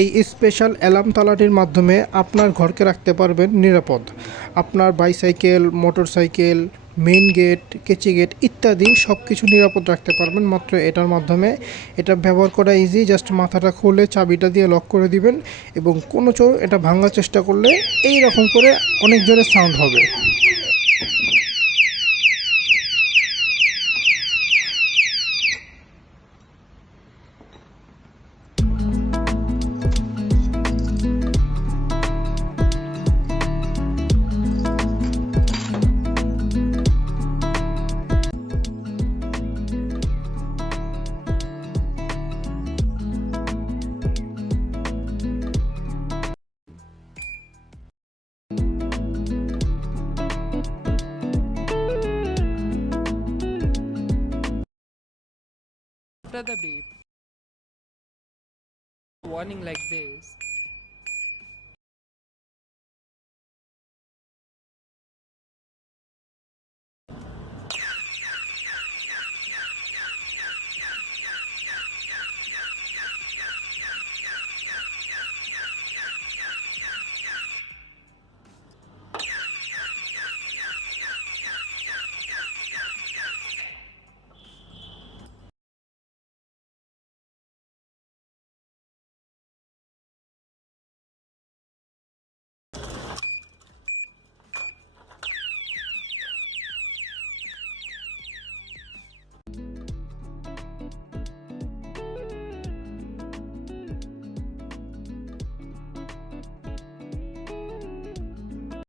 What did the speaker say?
এই special alarm তালাটির মাধ্যমে আপনার ঘরকে রাখতে পারবেন নিরাপদ। আপনার বাইসাইকেল, মোটরসাইকেল, মেইন গেট, কেচি গেট ইত্যাদি সব কিছু নিরাপদ রাখতে পারবেন মাত্র এটার মাধ্যমে। এটা ব্যবহার করা ইজি, জাস্ট মাথাটা খুলে চাবিটা দিয়ে লক করে দিবেন এবং কোনো চোর এটা ভাঙার চেষ্টা করলে এই রকম করে অনেক জোরে সাউন্ড হবে। After the beep, warning like this.